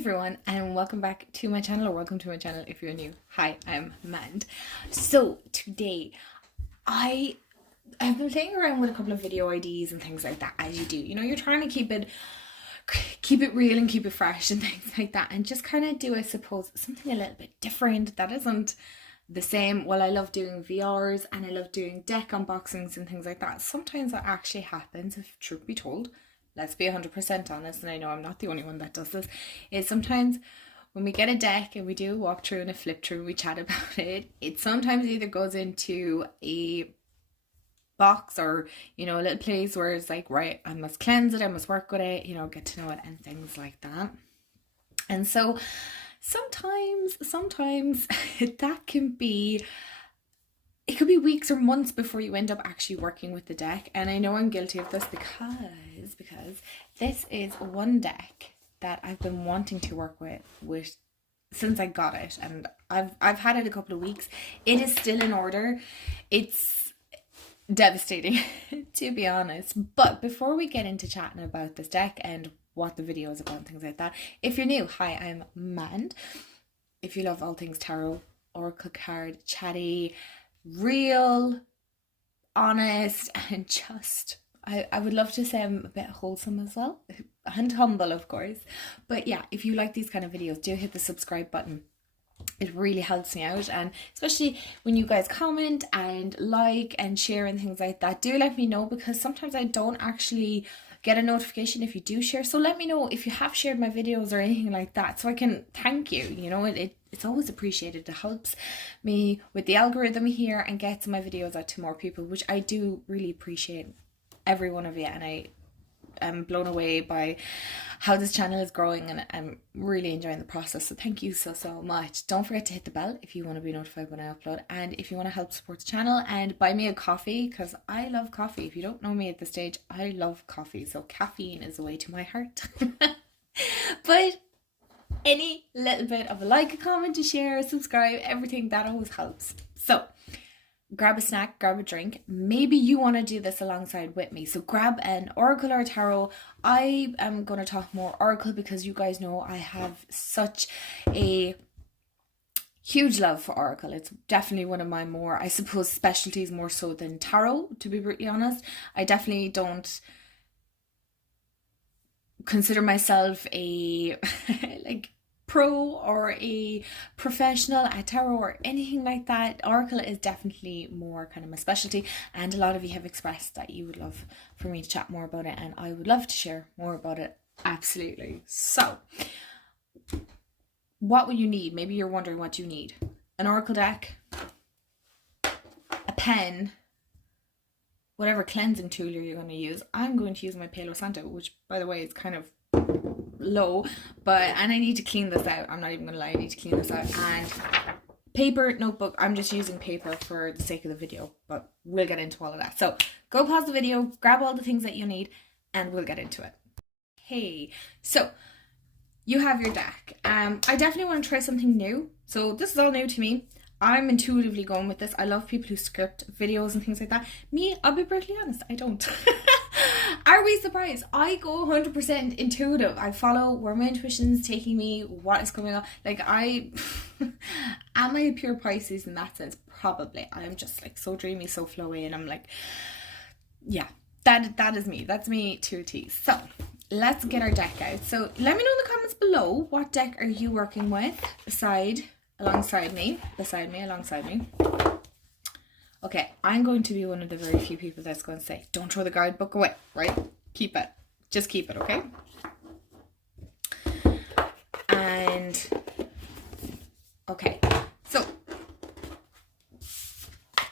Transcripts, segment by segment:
everyone, and welcome back to my channel, or welcome to my channel if you're new. Hi, I'm Mand. So today I've been playing around with a couple of video ideas and things like that, as you do. You know, you're trying to keep it real and keep it fresh and things like that, and just kind of do, I suppose, something a little bit different that isn't the same. Well, I love doing VRs and I love doing deck unboxings and things like that. Sometimes that actually happens, if truth be told. Let's be 100% honest, and I know I'm not the only one that does this, is sometimes when we get a deck and we do a walkthrough and a flip through, we chat about it, it sometimes either goes into a box or, you know, a little place where it's like, right, I must cleanse it, I must work with it, you know, get to know it and things like that. And so sometimes that can be, it could be weeks or months before you end up actually working with the deck. And I know I'm guilty of this because this is one deck that I've been wanting to work with since I got it, and I've had it a couple of weeks. It is still in order. It's devastating to be honest. But before we get into chatting about this deck and what the video is about and things like that, if you're new, hi, I'm Mand. If you love all things tarot, oracle card, chatty, real, honest, and just, I would love to say I'm a bit wholesome as well, and humble of course. But yeah, if you like these kind of videos, do hit the subscribe button. It really helps me out, and especially when you guys comment and like and share and things like that, do let me know, because sometimes I don't actually get a notification if you do share. So let me know if you have shared my videos or anything like that, so I can thank you. You know, it's always appreciated. It helps me with the algorithm here and gets my videos out to more people, which I do really appreciate every one of you. And I am blown away by how this channel is growing, and I'm really enjoying the process. So thank you so much. Don't forget to hit the bell if you want to be notified when I upload, and if you want to help support the channel and buy me a coffee, because I love coffee. If you don't know me at this stage, I love coffee, so caffeine is the way to my heart. But any little bit of a like, a comment, a share, a subscribe, everything, that always helps. So grab a snack, grab a drink. Maybe you want to do this alongside with me. So grab an oracle or tarot. I am going to talk more oracle because you guys know I have such a huge love for oracle. It's definitely one of my more, I suppose, specialties, more so than tarot, to be brutally honest. I definitely don't consider myself a like pro or a professional at tarot or anything like that. Oracle is definitely more kind of my specialty, and a lot of you have expressed that you would love for me to chat more about it, and I would love to share more about it, absolutely. So what will you need? Maybe you're wondering what you need. An oracle deck, a pen, whatever cleansing tool you're going to use. I'm going to use my Palo Santo, which by the way is kind of low, and I need to clean this out. I'm not even gonna lie, I need to clean this out. And paper, notebook. I'm just using paper for the sake of the video, but we'll get into all of that. So go pause the video, grab all the things that you need, and we'll get into it. Hey, so you have your deck. I definitely want to try something new. So this is all new to me. I'm intuitively going with this. I love people who script videos and things like that. Me, I'll be brutally honest, I don't. Are we surprised? I go 100% intuitive. I follow where my intuition's taking me, what is coming on. Like am I a pure Pisces in that sense? Probably. I'm just like so dreamy, so flowy, and I'm like, yeah, that is me. That's me to a T. So let's get our deck out. So let me know in the comments below, what deck are you working with alongside me. Okay, I'm going to be one of the very few people that's going to say, don't throw the guidebook away, right? Keep it. Just keep it, okay? And, okay, so,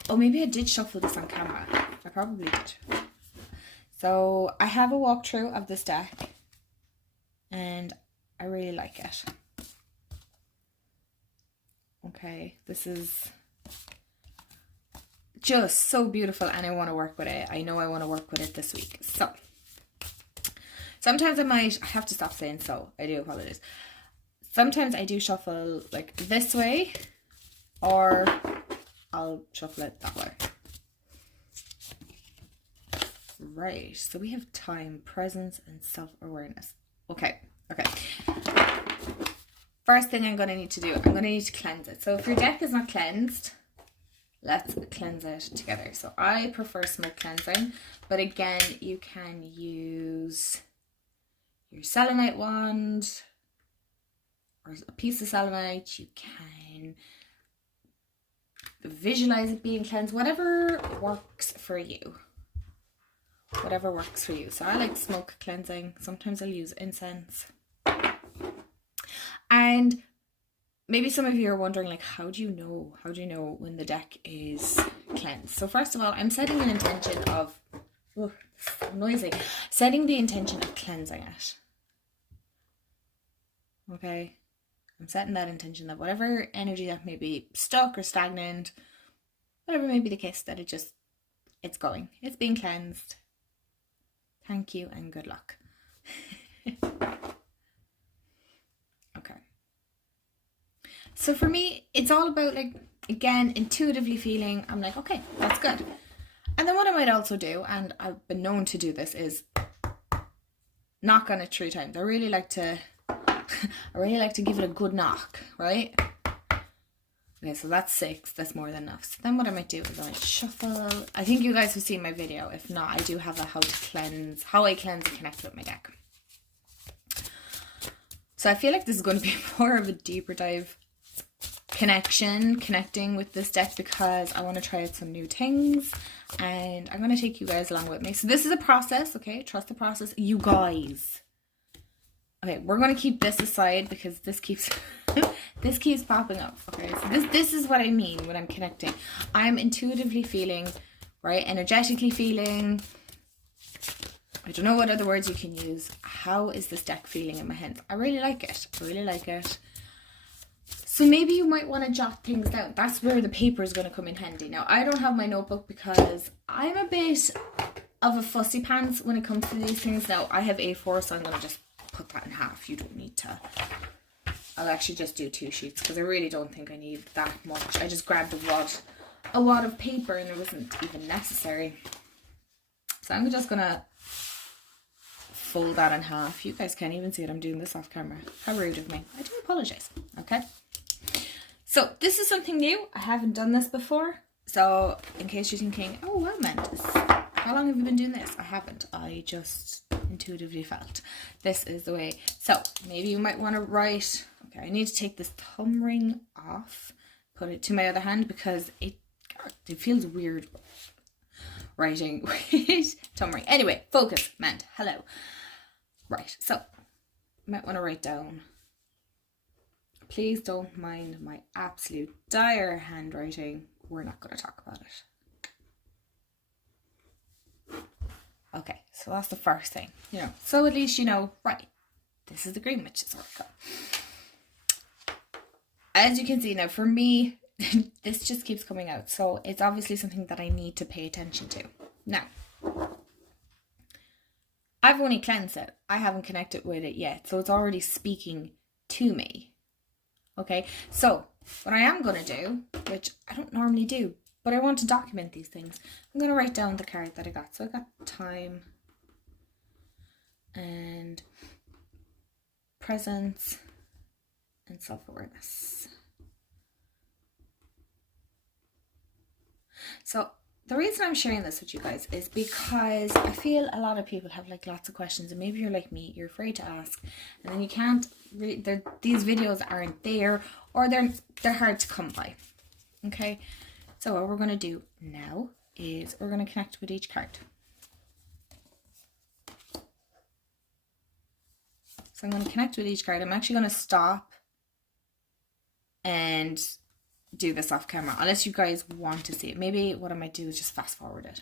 oh, maybe I did shuffle this on camera. I probably did. So, I have a walkthrough of this deck, and I really like it. Okay, this is just so beautiful, and I want to work with it. I know I want to work with it this week. So sometimes I have to stop saying so. I do apologize. Sometimes I do shuffle like this way, or I'll shuffle it that way. Right, so we have time, presence, and self-awareness. Okay. first thing I'm going to need to do, I'm going to need to cleanse it. So if your deck is not cleansed, let's cleanse it together. So I prefer smoke cleansing, but again, you can use your selenite wand or a piece of selenite. You can visualize it being cleansed, whatever works for you. Whatever works for you. So I like smoke cleansing. Sometimes I'll use incense. And maybe some of you are wondering, like, how do you know when the deck is cleansed? So first of all, I'm setting an intention of, oh, so noisy, setting the intention of cleansing it. Okay, I'm setting that intention that whatever energy that may be stuck or stagnant, whatever may be the case, that it's going, it's being cleansed. Thank you and good luck. Okay. So for me, it's all about, like, again, intuitively feeling, I'm like, okay, that's good. And then what I might also do, and I've been known to do this, is knock on it 3 times. I really like to give it a good knock, right? Okay, so that's 6. That's more than enough. So then what I might do is I might shuffle. I think you guys have seen my video. If not, I do have a how I cleanse and connect with my deck. So I feel like this is going to be more of a deeper dive connecting with this deck, because I want to try out some new things and I'm going to take you guys along with me. So this is a process, okay? Trust the process, you guys. Okay, we're going to keep this aside because this keeps this keeps popping up. Okay, so this is what I mean when I'm connecting. I'm intuitively feeling, right? Energetically feeling. I don't know what other words you can use. How is this deck feeling in my hands? I really like it. I really like it. So maybe you might want to jot things down. That's where the paper is going to come in handy. Now, I don't have my notebook because I'm a bit of a fussy pants when it comes to these things. Now, I have A4, so I'm going to just put that in half. You don't need to. I'll actually just do 2 sheets because I really don't think I need that much. I just grabbed a wad of paper and it wasn't even necessary. So I'm just going to fold that in half. You guys can't even see it. I'm doing this off camera. How rude of me. I do apologize. Okay. So this is something new. I haven't done this before. So in case you're thinking, oh, well, Mantis, how long have you been doing this? I haven't. I just intuitively felt this is the way. So maybe you might want to write. Okay, I need to take this thumb ring off, put it to my other hand because it feels weird writing with thumb ring. Anyway, focus, Mand. Hello. Right, so you might want to write down. Please don't mind my absolute dire handwriting. We're not going to talk about it. Okay, so that's the first thing, you know. So at least you know, right, this is the green witch's circle. As you can see now, for me, this just keeps coming out. So it's obviously something that I need to pay attention to. Now, I've only cleansed it. I haven't connected with it yet. So it's already speaking to me. Okay, so what I am going to do, which I don't normally do, but I want to document these things. I'm going to write down the card that I got. So I got time and presence and self-awareness. So the reason I'm sharing this with you guys is because I feel a lot of people have like lots of questions, and maybe you're like me, you're afraid to ask, and then you can't these videos aren't there, or they're hard to come by. Okay, so what we're going to do now is we're going to connect with each card. So I'm going to connect with each card. I'm actually going to stop and do this off camera, unless you guys want to see it. Maybe what I might do is just fast forward it.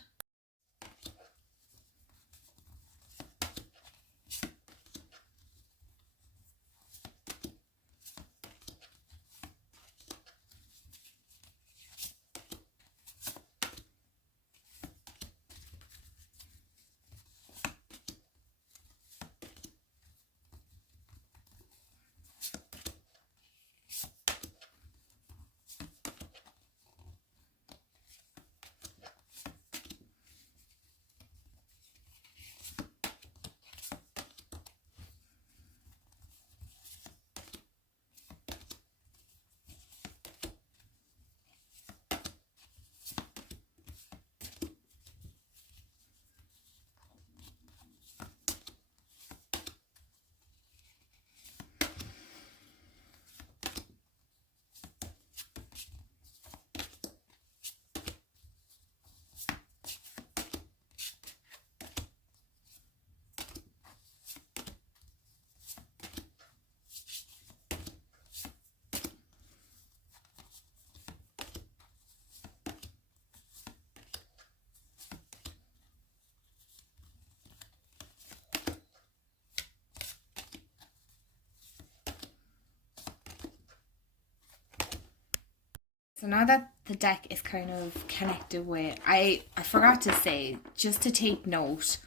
So now that the deck is kind of connected with, I forgot to say, just to take note,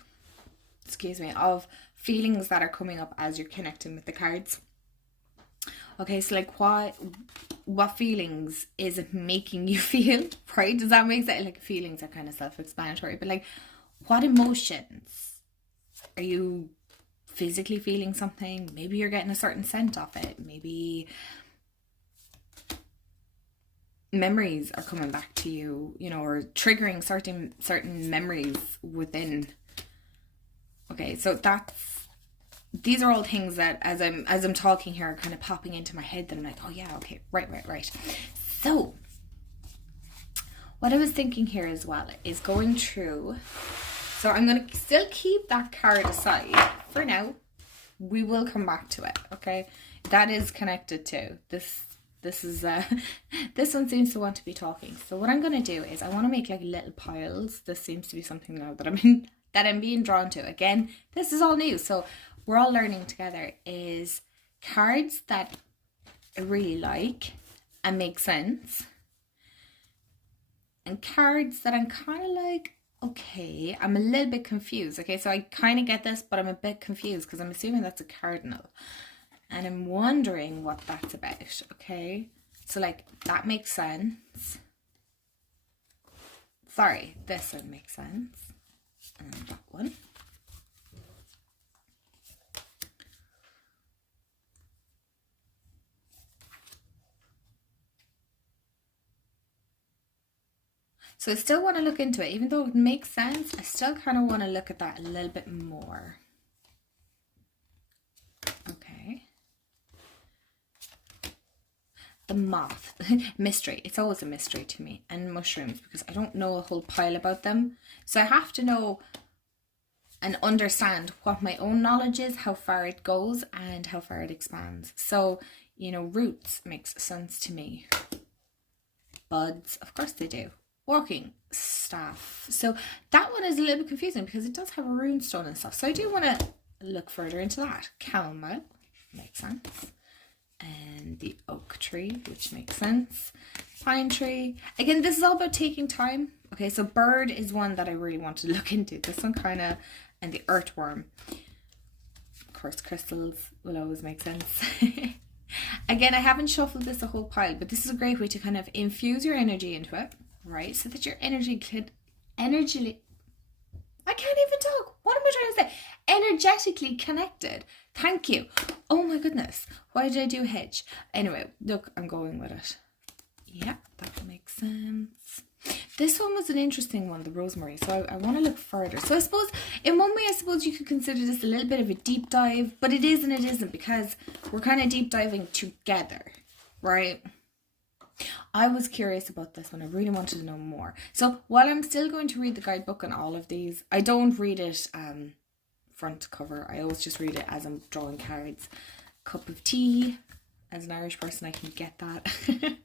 excuse me, of feelings that are coming up as you're connecting with the cards. Okay, so like what feelings is it making you feel, right? Does that make sense? Like, feelings are kind of self-explanatory, but like, what emotions are you physically feeling? Something, maybe you're getting a certain scent off it, maybe memories are coming back to you, you know, or triggering certain memories within. Okay, so these are all things that as I'm talking here are kind of popping into my head, that I'm like, oh yeah, okay, right. So what I was thinking here as well is going through, so I'm going to still keep that card aside for now. We will come back to it, okay? That is connected to this. This is this one seems to want to be talking. So what I'm going to do is I want to make like little piles. This seems to be something now that I'm being drawn to. Again, this is all new, so we're all learning together. Is cards that I really like and make sense, and cards that I'm kind of like, okay, I'm a little bit confused. Okay, so I kind of get this, but I'm a bit confused because I'm assuming that's a cardinal. And I'm wondering what that's about, okay? So, like, that makes sense. Sorry, this one makes sense. And that one. So I still want to look into it. Even though it makes sense, I still kind of want to look at that a little bit more. Okay. The moth. Mystery. It's always a mystery to me. And mushrooms, because I don't know a whole pile about them. So I have to know and understand what my own knowledge is, how far it goes, and how far it expands. So, you know, roots makes sense to me. Buds, of course they do. Walking staff. So that one is a little bit confusing because it does have a rune stone and stuff. So I do want to look further into that. Chamomile makes sense. And the oak tree, which makes sense. Pine tree. Again, this is all about taking time. Okay, so bird is one that I really want to look into. This one kind of, and the earthworm. Of course, crystals will always make sense. Again, I haven't shuffled this a whole pile, but this is a great way to kind of infuse your energy into it, right? So that your energy could, I can't even talk. What am I trying to say? Energetically connected. Thank you. Oh my goodness. Why did I do hedge? Anyway, look, I'm going with it. Yeah, that makes sense. This one was an interesting one, the rosemary. So I want to look further. So I suppose, in one way, you could consider this a little bit of a deep dive, but it is and it isn't, because we're kind of deep diving together, right? I was curious about this one. I really wanted to know more. So while I'm still going to read the guidebook on all of these, I don't read it front to cover. I always just read it as I'm drawing cards. Cup of tea. As an Irish person, I can get that.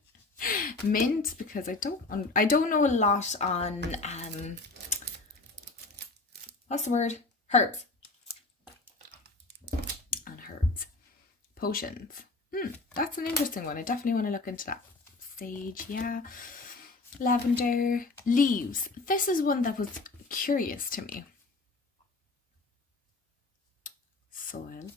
Mint, because I don't know a lot on what's the word? Herbs. On herbs. Potions. That's an interesting one. I definitely want to look into that. Sage, yeah. Lavender. Leaves. This is one that was curious to me. Soil.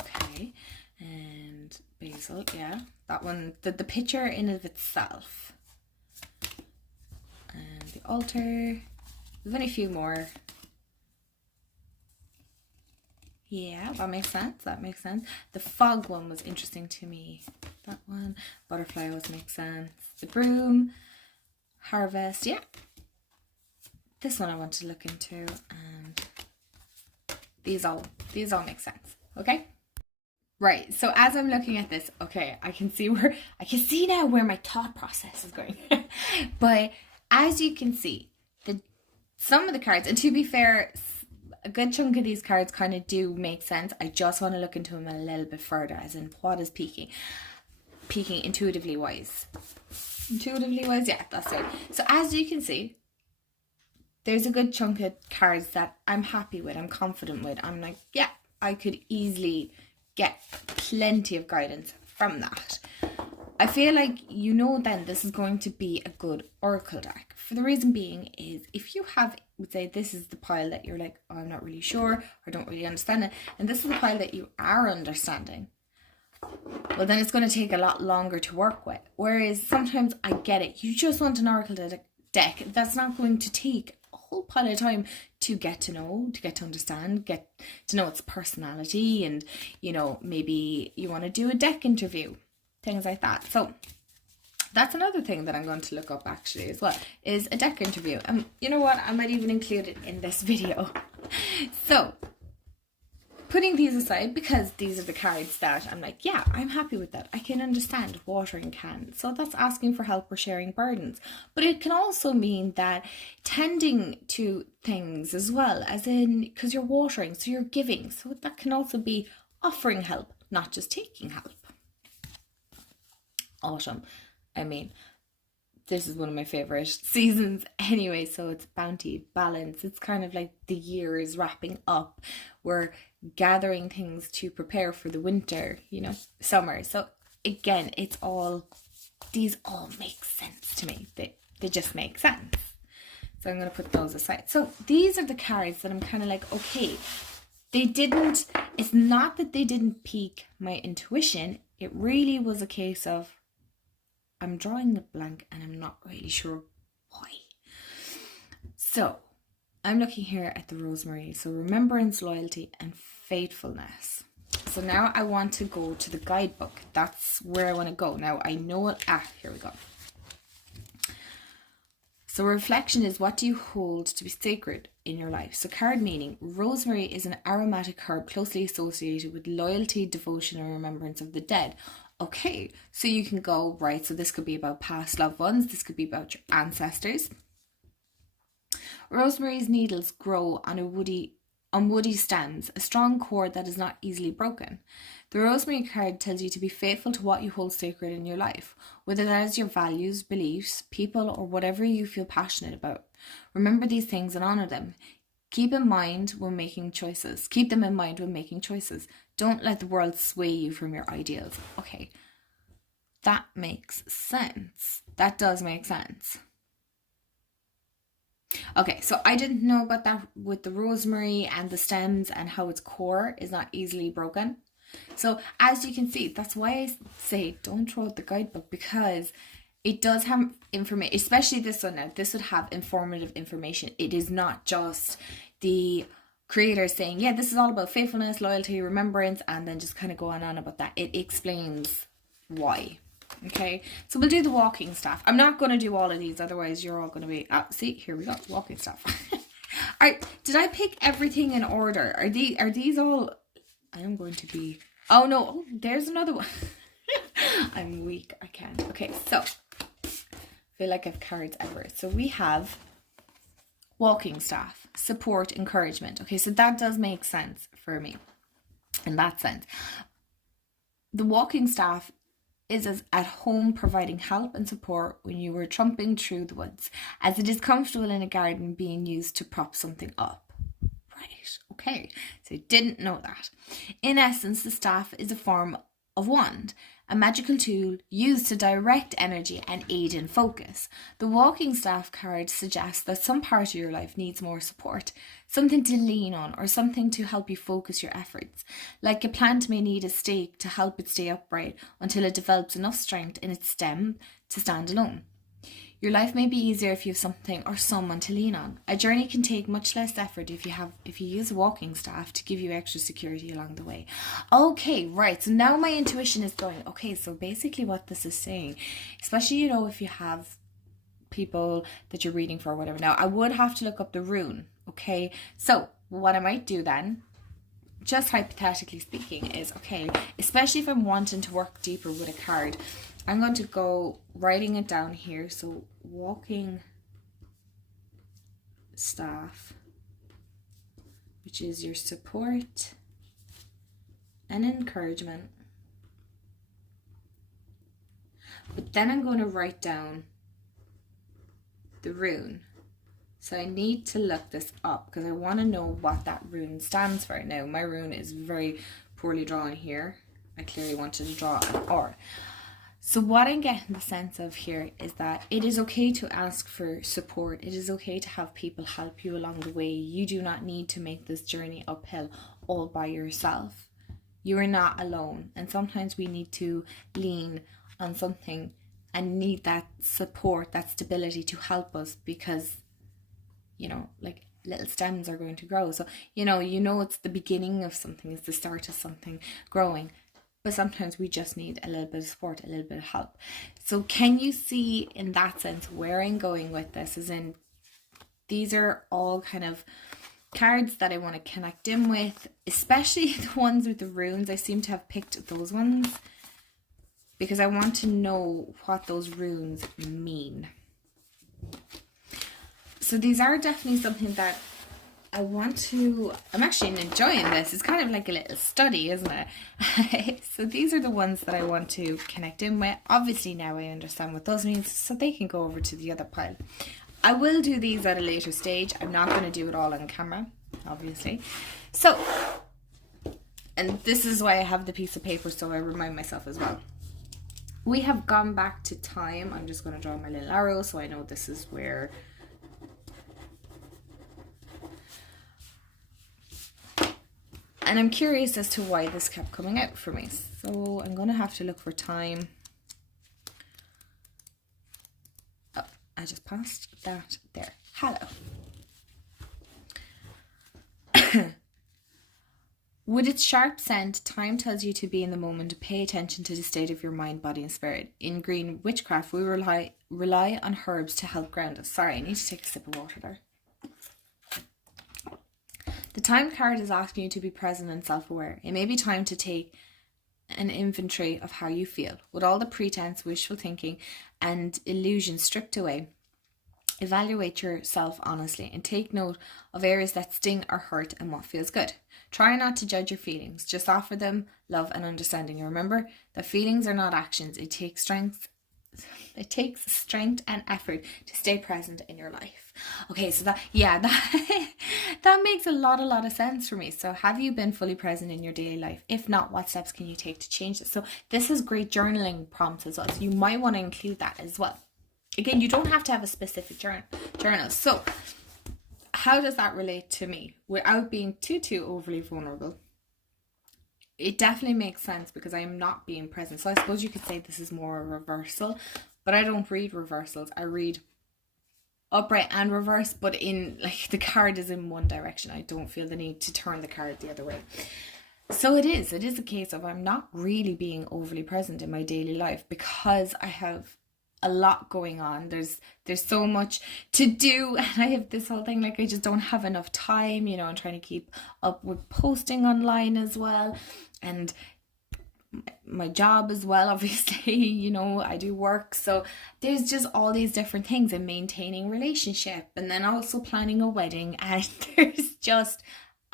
Okay. And basil, yeah. That one, the picture in of itself. And the altar. There's only a few more. Yeah, that makes sense. That makes sense. The fog one was interesting to me. That one. Butterfly always makes sense. The broom. Harvest. Yeah. This one I want to look into. And these all make sense. Okay? Right. So as I'm looking at this, okay, I can see now where my thought process is going. But as you can see, some of the cards, and to be fair, a good chunk of these cards kind of do make sense. I just want to look into them a little bit further, as in what is peaking intuitively wise. Intuitively wise, yeah, that's it. So as you can see, there's a good chunk of cards that I'm happy with, I'm confident with. I'm like, yeah, I could easily get plenty of guidance from that. I feel like then this is going to be a good oracle deck. For the reason being is if you have, would say this is the pile that you're like, oh, I'm not really sure, or don't really understand it, and this is the pile that you are understanding, well then it's going to take a lot longer to work with. Whereas sometimes I get it, you just want an oracle deck that's not going to take a whole pile of time to get to know, to get to understand, get to know its personality, and maybe you want to do a deck interview, things like that. So that's another thing that I'm going to look up actually as well, is a deck interview. And you know what, I might even include it in this video. So putting these aside, because these are the cards that I'm like, yeah, I'm happy with that. I can understand watering can. So that's asking for help or sharing burdens. But it can also mean that tending to things as well, as in, because you're watering, so you're giving. So that can also be offering help, not just taking help. Autumn. I mean, this is one of my favorite seasons anyway. So it's bounty, balance. It's kind of like the year is wrapping up. We're gathering things to prepare for the winter, summer. So again, these all make sense to me. They just make sense. So I'm going to put those aside. So these are the cards that I'm kind of like, okay, it's not that they didn't pique my intuition. It really was a case of, I'm drawing a blank and I'm not really sure why. So I'm looking here at the rosemary. So remembrance, loyalty, and faithfulness. So now I want to go to the guidebook. That's where I want to go. Now I know it. Here we go. So reflection is, what do you hold to be sacred in your life? So card meaning, rosemary is an aromatic herb closely associated with loyalty, devotion, and remembrance of the dead. Okay, so you can go, right, so this could be about past loved ones. This could be about your ancestors. Rosemary's needles grow on woody stems, a strong cord that is not easily broken. The rosemary card tells you to be faithful to what you hold sacred in your life, whether that is your values, beliefs, people, or whatever you feel passionate about. Remember these things and honor them. Keep them in mind when making choices. Don't let the world sway you from your ideals. Okay, that makes sense. That does make sense. Okay, so I didn't know about that with the rosemary and the stems and how its core is not easily broken. So as you can see, that's why I say don't throw out the guidebook, because it does have information, especially this one now. This would have informative information. It is not just the creator saying, yeah, this is all about faithfulness, loyalty, remembrance, and then just kind of go on about that. It explains why. Okay, so we'll do the walking staff. I'm not going to do all of these, otherwise you're all going to be, see, here we go, walking staff. All right, did I pick everything in order? Are these all, I am going to be, oh no, oh, there's another one. I'm weak, I can't. Okay, so, I feel like I have cards everywhere. So we have walking staff, support, encouragement. Okay, so that does make sense for me in that sense. The walking staff is as at home providing help and support when you were trumping through the woods, as it is comfortable in a garden being used to prop something up. Right, okay, so I didn't know that. In essence, the staff is a form of wand, a magical tool used to direct energy and aid in focus. The walking staff card suggests that some part of your life needs more support, something to lean on or something to help you focus your efforts. Like a plant may need a stake to help it stay upright until it develops enough strength in its stem to stand alone. Your life may be easier if you have something or someone to lean on. A journey can take much less effort if you use a walking staff to give you extra security along the way. Okay, right. So now my intuition is going, okay, so basically what this is saying, especially, if you have people that you're reading for or whatever. Now, I would have to look up the rune, okay? So what I might do then, just hypothetically speaking, is, okay, especially if I'm wanting to work deeper with a card, I'm going to go writing it down here. So walking staff, which is your support and encouragement. But then I'm going to write down the rune. So I need to look this up because I want to know what that rune stands for. Now, my rune is very poorly drawn here. I clearly wanted to draw an R. So what I'm getting the sense of here is that it is okay to ask for support. It is okay to have people help you along the way. You do not need to make this journey uphill all by yourself. You are not alone. And sometimes we need to lean on something and need that support, that stability to help us, because, you know, like little stems are going to grow. So, you know, it's the beginning of something, it's the start of something growing. But sometimes we just need a little bit of support, a little bit of help. So can you see in that sense where I'm going with this? As in, these are all kind of cards that I want to connect in with, especially the ones with the runes. I seem to have picked those ones because I want to know what those runes mean. So these are definitely something that I'm actually enjoying this. It's kind of like a little study, isn't it? So these are the ones that I want to connect in with. Obviously now I understand what those mean, so they can go over to the other pile. I will do these at a later stage. I'm not going to do it all on camera, obviously. So, and this is why I have the piece of paper, so I remind myself as well. We have gone back to time. I'm just going to draw my little arrow so I know this is where... And I'm curious as to why this kept coming out for me. So I'm going to have to look for time. Oh, I just passed that there. Hello. With its sharp scent, time tells you to be in the moment, pay attention to the state of your mind, body and spirit. In green witchcraft, we rely on herbs to help ground us. Sorry, I need to take a sip of water there. The time card is asking you to be present and self-aware. It may be time to take an inventory of how you feel. With all the pretense, wishful thinking, and illusion stripped away, evaluate yourself honestly and take note of areas that sting or hurt and what feels good. Try not to judge your feelings. Just offer them love and understanding. And remember that feelings are not actions. It takes strength and effort to stay present in your life. Okay, so that makes a lot of sense for me. So have you been fully present in your daily life? If not, what steps can you take to change this? So this is great journaling prompts as well. So you might want to include that as well. Again, you don't have to have a specific journal. So how does that relate to me without being too overly vulnerable? It definitely makes sense because I am not being present. So I suppose you could say this is more a reversal, but I don't read reversals. I read upright and reverse, but in like the card is in one direction. I don't feel the need to turn the card the other way. So it is a case of I'm not really being overly present in my daily life because I have a lot going on. There's so much to do, and I have this whole thing like I just don't have enough time, you know. I'm trying to keep up with posting online as well, and my job as well, obviously, you know, I do work. So there's just all these different things, and maintaining relationship, and then also planning a wedding, and there's just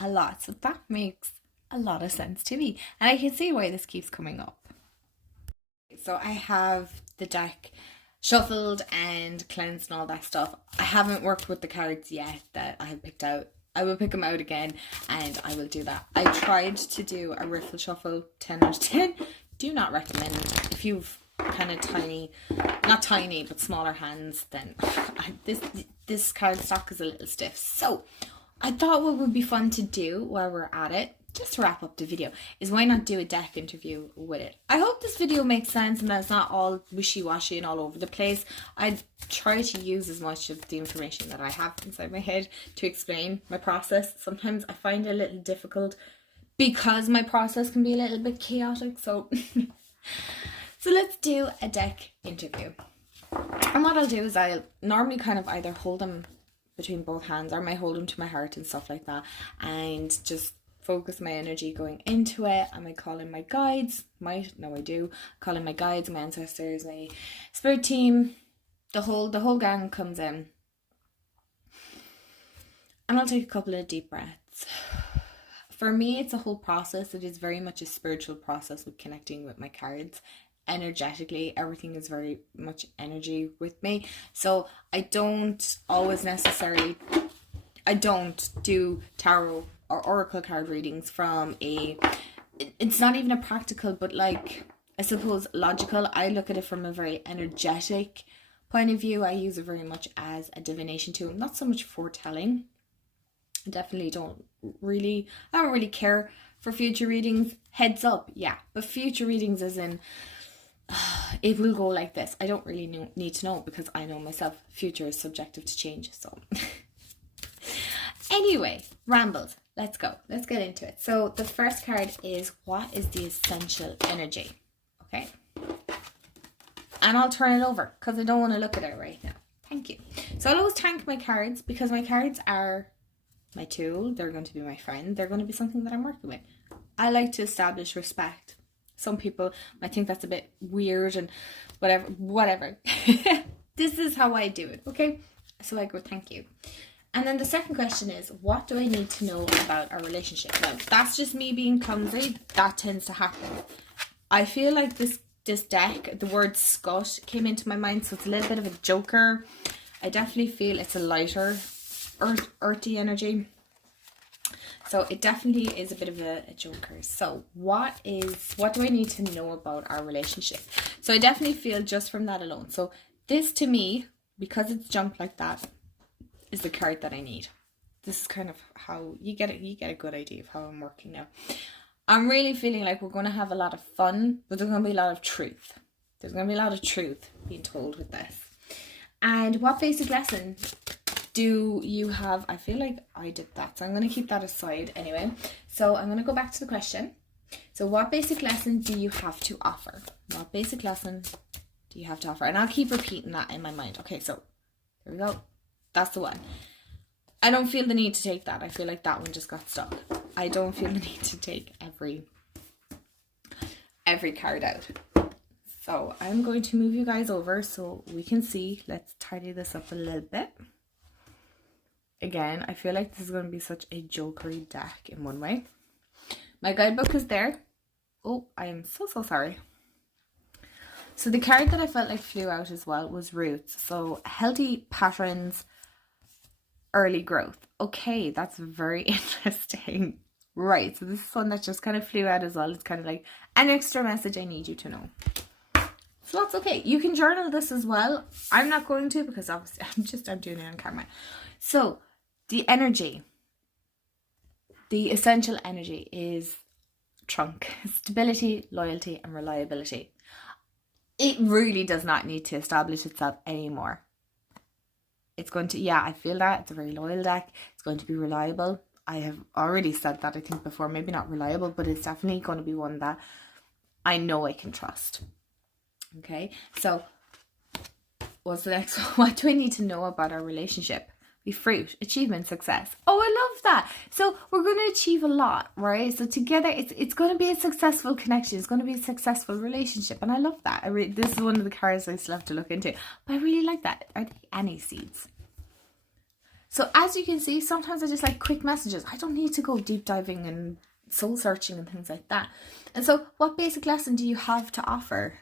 a lot. So that makes a lot of sense to me, and I can see why this keeps coming up. So I have the deck shuffled and cleansed and all that stuff. I haven't worked with the cards yet that I have picked out. I will pick them out again and I will do that. I tried to do a riffle shuffle, 10 out of 10. Do not recommend. If you've kind of tiny, not tiny, but smaller hands, then this card stock is a little stiff. So I thought what would be fun to do while we're at it, just to wrap up the video, is why not do a deck interview with it. I hope this video makes sense and that it's not all wishy-washy and all over the place. I try to use as much of the information that I have inside my head to explain my process. Sometimes I find it a little difficult because my process can be a little bit chaotic. So let's do a deck interview. And what I'll do is I'll normally kind of either hold them between both hands, or I might hold them to my heart and stuff like that, and just focus my energy going into it. I might call in my guides. I do call in my guides, my ancestors, my spirit team. The whole gang comes in, and I'll take a couple of deep breaths. For me, it's a whole process. It is very much a spiritual process with connecting with my cards. Energetically, everything is very much energy with me. So I don't always necessarily, I don't do tarot or oracle card readings from it's not even a practical, but like I suppose, logical. I look at it from a very energetic point of view. I use it very much as a divination tool, not so much foretelling. I definitely I don't really care for future readings. Heads up, yeah, but future readings as in, it will go like this. I don't really need to know, because I know myself, future is subjective to change, so. Anyway, rambled. Let's go. Let's get into it. So the first card is, what is the essential energy? Okay. And I'll turn it over because I don't want to look at it right now. Thank you. So I'll always thank my cards, because my cards are my tool. They're going to be my friend. They're going to be something that I'm working with. I like to establish respect. Some people might think that's a bit weird and whatever. This is how I do it, okay? So I go, thank you. And then the second question is, what do I need to know about our relationship? Now, that's just me being clumsy. That tends to happen. I feel like this deck, the word scut came into my mind, so it's a little bit of a joker. I definitely feel it's a lighter, earthy energy. So it definitely is a bit of a joker. So what do I need to know about our relationship? So I definitely feel just from that alone. So this, to me, because it's jumped like that, is the card that I need. This is kind of how you get a good idea of how I'm working now. I'm really feeling like we're going to have a lot of fun, but there's going to be a lot of truth. There's going to be a lot of truth being told with this. And what basic lesson do you have? I feel like I did that, so I'm going to keep that aside anyway. So I'm going to go back to the question. So what basic lesson do you have to offer? What basic lesson do you have to offer? And I'll keep repeating that in my mind. Okay, so here we go. That's the one. I don't feel the need to take that. I feel like that one just got stuck. I don't feel the need to take every card out. So I'm going to move you guys over so we can see. Let's tidy this up a little bit. Again, I feel like this is going to be such a jokery deck in one way. My guidebook is there. Oh, I am so sorry. So the card that I felt like flew out as well was Roots. So healthy patterns, early growth. Okay, that's very interesting. Right, so this is one that just kind of flew out as well. It's kind of like an extra message I need you to know. So that's okay. You can journal this as well. I'm not going to, because obviously I'm doing it on camera. So the energy, the essential energy is trunk, stability, loyalty, and reliability. It really does not need to establish itself anymore. It's going to, yeah, I feel that. It's a very loyal deck. It's going to be reliable. I have already said that, I think, before. Maybe not reliable, but it's definitely going to be one that I know I can trust. Okay, so what's the next one? What do I need to know about our relationship? Be fruit, achievement, success. Oh, I love that. So we're going to achieve a lot, right? So together, it's going to be a successful connection. It's going to be a successful relationship. And I love that. This is one of the cards I still have to look into. But I really like that. Are they any seeds? So as you can see, sometimes I just like quick messages. I don't need to go deep diving and soul searching and things like that. And so what basic lesson do you have to offer?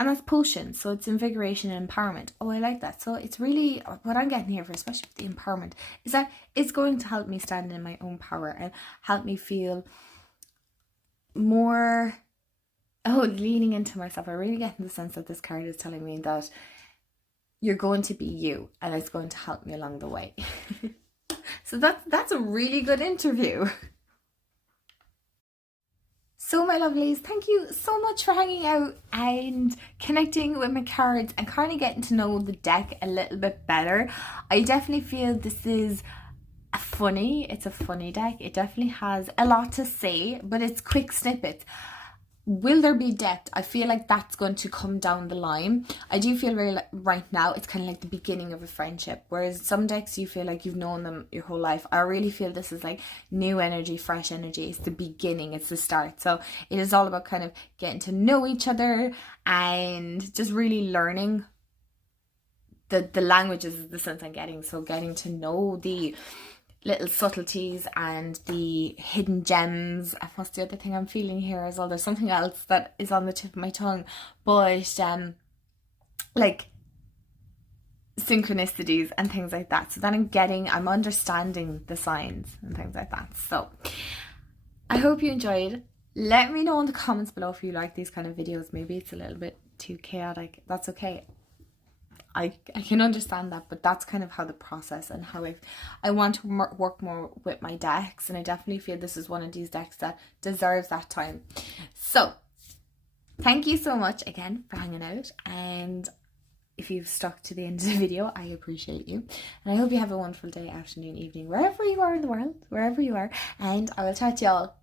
And that's potion, so it's invigoration and empowerment. Oh, I like that. So it's really, what I'm getting here for, especially with the empowerment, is that it's going to help me stand in my own power and help me feel more, leaning into myself. I really get the sense that this card is telling me that you're going to be you, and it's going to help me along the way. So that's a really good interview. So my lovelies, thank you so much for hanging out and connecting with my cards and kind of getting to know the deck a little bit better. I definitely feel this is it's a funny deck. It definitely has a lot to say, but it's quick snippets. Will there be depth? I feel like that's going to come down the line. I do feel right now it's kind of like the beginning of a friendship, whereas some decks you feel like you've known them your whole life. I really feel this is like new energy, fresh energy. It's the beginning, it's the start. So it is all about kind of getting to know each other and just really learning the languages is the sense I'm getting. So getting to know the little subtleties and the hidden gems. And what's the other thing I'm feeling here as well? There's something else that is on the tip of my tongue, but like synchronicities and things like that. So that I'm understanding the signs and things like that. So I hope you enjoyed. Let me know in the comments below if you like these kind of videos. Maybe it's a little bit too chaotic. That's okay. I can understand that, but that's kind of how the process and how I want to work more with my decks, and I definitely feel this is one of these decks that deserves that time. So thank you so much again for hanging out, and if you've stuck to the end of the video, I appreciate you, and I hope you have a wonderful day, afternoon, evening, wherever you are in the world, wherever you are, and I will chat to y'all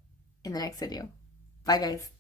in the next video. Bye guys.